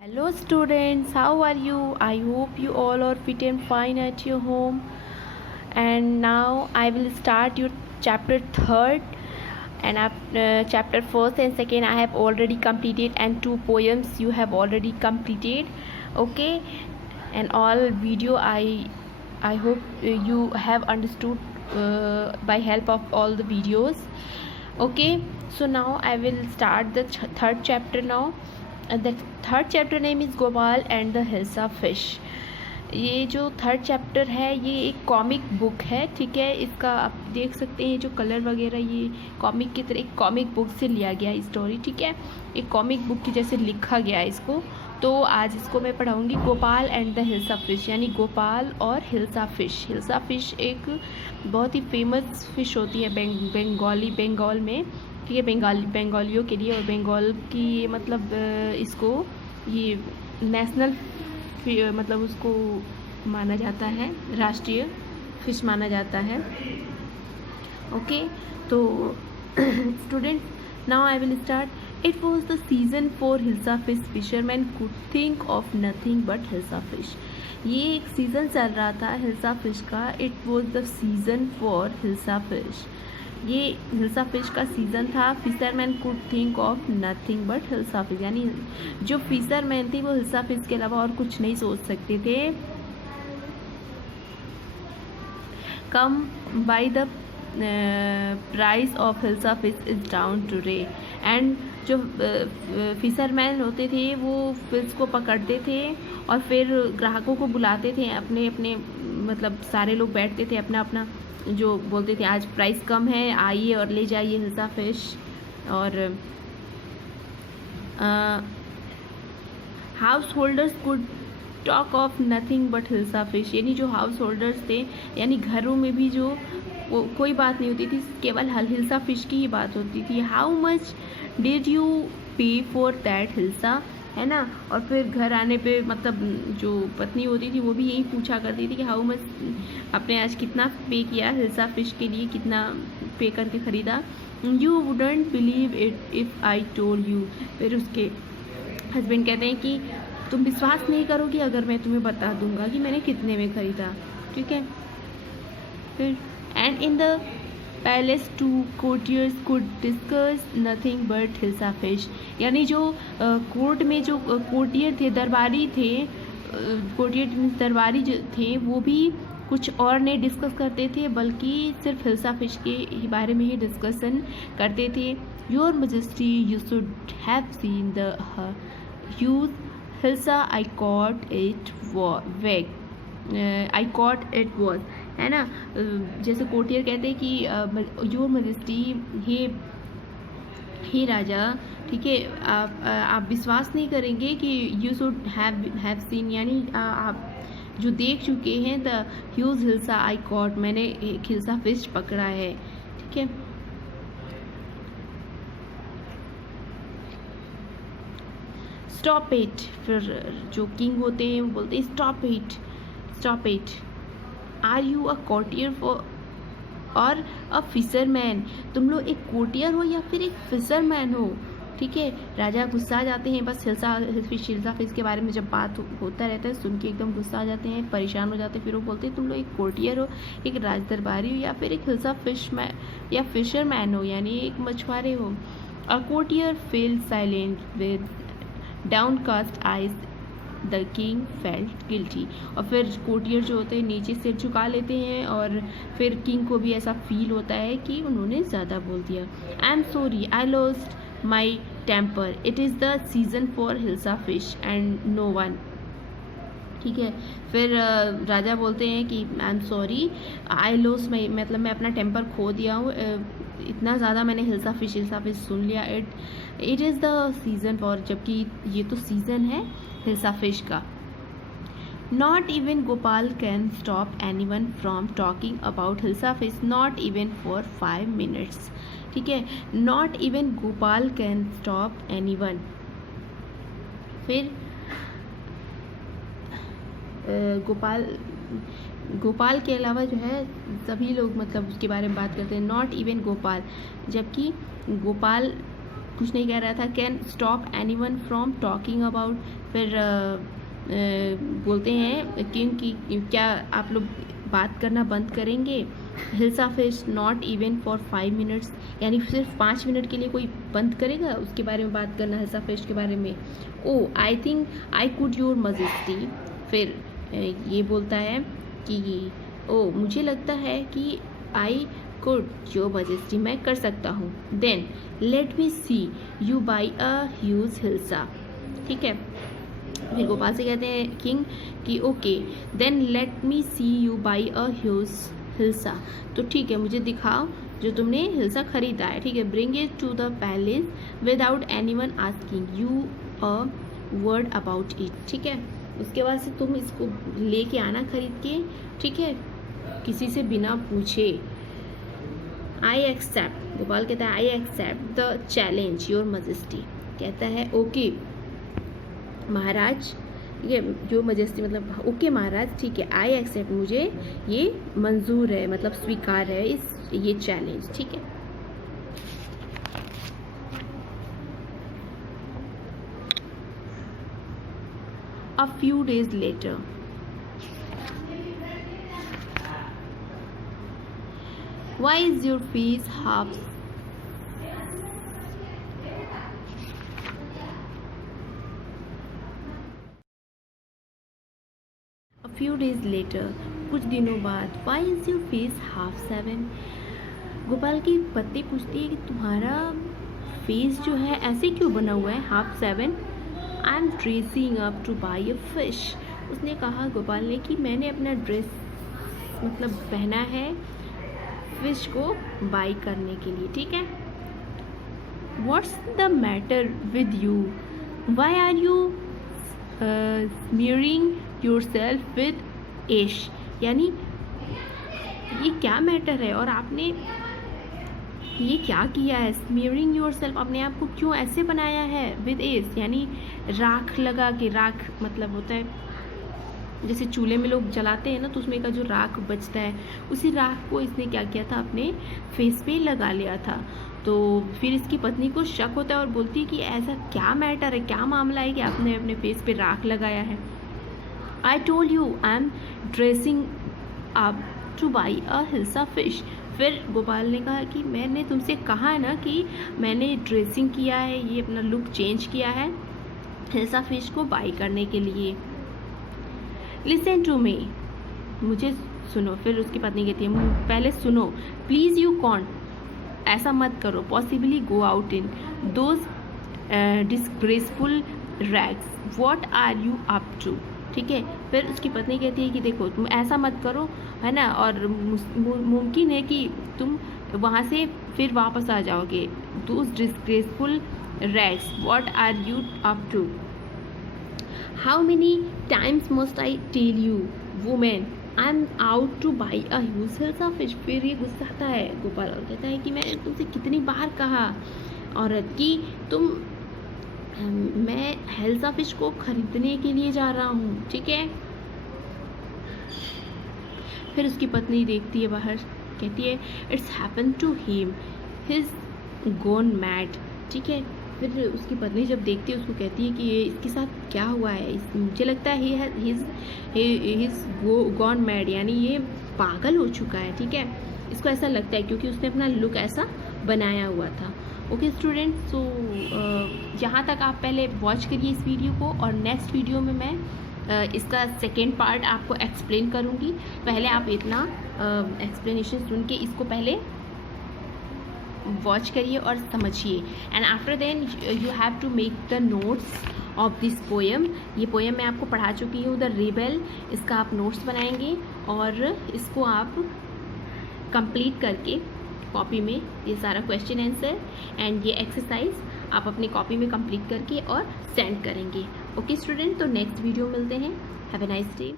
Hello students, how are you? I hope you all are fit and fine at your home. And now I will start your chapter 3rd and chapter 1st and 2nd I have already completed, and 2 poems you have already completed. Okay, and all video I hope you have understood by help of all the videos. Okay, so now I will start the third chapter now. The third chapter name is Gopal and the hilsa fish. ये जो third chapter है ये एक comic book है, ठीक है। इसका आप देख सकते हैं जो कलर वगैरह ये कॉमिक की तरह एक कॉमिक बुक से लिया गया है स्टोरी, ठीक है। एक कॉमिक बुक की जैसे लिखा गया है इसको। तो आज इसको मैं पढ़ाऊँगी Gopal and the hilsa fish, यानी गोपाल और हिल्सा फ़िश। हिल्सा फ़िश एक बहुत ही फेमस फ़िश होती है बंगाल में, ठीक है, बंगालियों के लिए। और बंगाल की मतलब इसको ये नेशनल मतलब उसको माना जाता है, राष्ट्रीय फिश माना जाता है। ओके, तो student now I will start. It was the season for hilsa fish, fisherman could think of nothing but hilsa fish. ये एक सीज़न चल रहा था हिल्सा फिश का। It was the season for hilsa fish, ये हिल्सा फिश का सीज़न था। Fisherman could think of nothing but hilsa fish, यानी जो फिशरमैन थे वो हिल्सा फिश के अलावा और कुछ नहीं सोच सकते थे। Come by the price of hilsa fish is down today. And जो फिशरमैन होते थे वो फिश को पकड़ते थे और फिर ग्राहकों को बुलाते थे, अपने अपने मतलब सारे लोग बैठते थे अपना अपना, जो बोलते थे आज प्राइस कम है, आइए और ले जाइए हिल्सा फिश। और house holders could talk of nothing but hilsa fish, यानी जो हाउस होल्डर्स थे यानी घरों में भी जो कोई बात नहीं होती थी, केवल हिल्सा फिश की ही बात होती थी। हाउ मच डिड यू पे फॉर दैट हिल्सा, है ना। और फिर घर आने पे मतलब जो पत्नी होती थी वो भी यही पूछा करती थी कि हाउ मच, आपने आज कितना पे किया हिल्सा फिश के लिए, कितना पे करके ख़रीदा। You wouldn't believe it if I told you, फिर उसके हस्बैंड कहते हैं कि तुम विश्वास नहीं करोगी अगर मैं तुम्हें बता दूंगा कि मैंने कितने में ख़रीदा, ठीक है। फिर and in the palace two courtiers could discuss nothing but hilsa fish, यानी जो कोर्ट में जो कोर्टियर थे, दरबारी थे, कोर्टियर दरबारी जो थे वो भी कुछ और नहीं डिस्कस करते थे बल्कि सिर्फ हिल्सा फिश के बारे में ही डिस्कशन करते थे। Your majesty you should have seen the huge hilsa I cot it वेग, आई कॉट इट वॉज, है ना। जैसे कोर्टियर कहते हैं कि योर मजेस्टी, हे राजा, ठीक है, आप विश्वास नहीं करेंगे कि यू शुड हैव सीन, यानी आप जो देख चुके हैं the huge hilsa I cot, मैंने एक हिल्सा फिश पकड़ा है, ठीक है। स्टॉप इट, फिर जो किंग होते हैं वो बोलते हैं stop it, are you a courtier for or a fisherman, तुम लोग एक कोर्टियर हो या फिर एक फिशरमैन हो, ठीक है। राजा गुस्सा आ जाते हैं, बस हिल्सा फिश के बारे में जब बात होता रहता है सुन के एकदम गुस्सा आ जाते हैं, परेशान हो जाते हैं। फिर वो बोलते हैं तुम लोग एक कोर्टियर हो, एक राज दरबारी हो या फिर एक हिल्सा फिश या फिशरमैन हो, यानी एक मछुआरे हो। A courtier fell silent with downcast eyes, the king felt guilty, और फिर कोर्टियर जो होते हैं नीचे सिर झुका लेते हैं और फिर किंग को भी ऐसा फील होता है कि उन्होंने ज़्यादा बोल दिया। I am sorry I lost my temper, it is the season for hilsa fish and no one, ठीक है। फिर राजा बोलते हैं कि I am sorry I lost my, मतलब मैं अपना टेम्पर खो दिया हूँ, इतना ज़्यादा मैंने हिल्सा फिश सुन लिया। It is the season for, जबकि ये तो सीज़न है हिल्सा फिश का। Not even Gopal can stop any one from talking about hilsa fish, not even for 5 minutes, ठीक है। Not even Gopal can stop any one. फिर गोपाल के अलावा जो है सभी लोग मतलब उसके बारे में बात करते हैं, नॉट इवन गोपाल, जबकि गोपाल कुछ नहीं कह रहा था। Can stop anyone from talking about फिर बोलते हैं क्योंकि क्या आप लोग बात करना बंद करेंगे? Hilsa fish not even for 5 minutes, यानी सिर्फ 5 मिनट के लिए कोई बंद करेगा उसके बारे में बात करना, हिल्सा फिश के बारे में? Oh I think I could your majesty. फिर ये बोलता है कि ओ मुझे लगता है कि आई कुड योर मजेस्टी, मैं कर सकता हूँ। Then let me see you buy a huge hilsa. ठीक है, फिर गोपाल से कहते हैं किंग कि okay then let me see you buy a huge hilsa. तो ठीक है, मुझे दिखाओ जो तुमने हिल्सा खरीदा है। ठीक है, bring it to the palace without anyone asking you a word about it. ठीक है, उसके बाद से तुम इसको लेके आना खरीद के। ठीक है, किसी से बिना पूछे। आई एक्सेप्ट, गोपाल कहता है I accept the challenge your majesty. कहता है ओके महाराज, ये जो मजेस्टी मतलब ओके महाराज, ठीक है आई एक्सेप्ट, मुझे ये मंजूर है, मतलब स्वीकार है ये चैलेंज। ठीक है, a few days later, why is your face half? Few days later, कुछ दिनों बाद, why is your face half 7? Gopal की पत्नी पूछती है कि तुम्हारा फेस जो है ऐसे क्यों बना हुआ है half 7? I am dressing up to buy a fish. उसने कहा गोपाल ने कि मैंने अपना ड्रेस मतलब पहना है फिश को बाई करने के लिए। ठीक है, what's the matter with you? Why are you smearing yourself with ash? यानी ये क्या मैटर है और आपने ये क्या किया है? smearing yourself, अपने आप को क्यों ऐसे बनाया है? with ash यानी राख लगा के, राख मतलब होता है जैसे चूल्हे में लोग जलाते हैं ना, तो उसमें का जो राख बचता है, उसी राख को इसने क्या किया था, अपने फेस पे लगा लिया था। तो फिर इसकी पत्नी को शक होता है और बोलती है कि ऐसा क्या मैटर है, क्या मामला है कि आपने अपने फेस पे राख लगाया है? I told you I am dressing up to buy a hilsa fish. फिर गोपाल ने कहा कि मैंने तुमसे कहा है ना कि मैंने ड्रेसिंग किया है, ये अपना लुक चेंज किया है हिल्सा फिश को बाई करने के लिए। लिसन टू मी, मुझे सुनो। फिर उसकी पत्नी कहती है पहले सुनो, प्लीज़ यू कॉन्ट, ऐसा मत करो, possibly go out in those disgraceful rags, what are you up to? ठीक है, फिर उसकी पत्नी कहती है कि देखो तुम ऐसा मत करो, है ना, और मुमकिन है कि तुम वहाँ से फिर वापस आ जाओगे। Those disgraceful rags, what are you up to? How many times must I tell you women I am out to buy a huge hilsa fish? फिर ये गुस्साता है गोपाल और कहता है कि मैंने तुमसे कितनी बार कहा औरत कि मैं हिल्सा फिश को खरीदने के लिए जा रहा हूँ। ठीक है, फिर उसकी पत्नी देखती है बाहर, कहती है it's happen to him, he's gone mad. ठीक है, फिर उसकी पत्नी जब देखती है उसको कहती है कि ये इसके साथ क्या हुआ है, मुझे लगता है हिज गॉन मैड, यानी ये पागल हो चुका है। ठीक है, इसको ऐसा लगता है क्योंकि उसने अपना लुक ऐसा बनाया हुआ था। ओके स्टूडेंट, सो यहाँ तक आप पहले वॉच करिए इस वीडियो को, और नेक्स्ट वीडियो में मैं इसका सेकेंड पार्ट आपको एक्सप्लेन करूँगी। पहले आप इतना एक्सप्लेनेशन सुन के इसको पहले वॉच करिए और समझिए, and after then you have to make the notes of this poem. ये पोएम मैं आपको पढ़ा चुकी हूँ, द रिबेल, इसका आप नोट्स बनाएंगे और इसको आप कंप्लीट करके कॉपी में ये सारा क्वेश्चन आंसर एंड ये एक्सरसाइज आप अपनी कॉपी में कंप्लीट करके और सेंड करेंगे। ओके स्टूडेंट, तो नेक्स्ट वीडियो मिलते हैं। Have a nice day.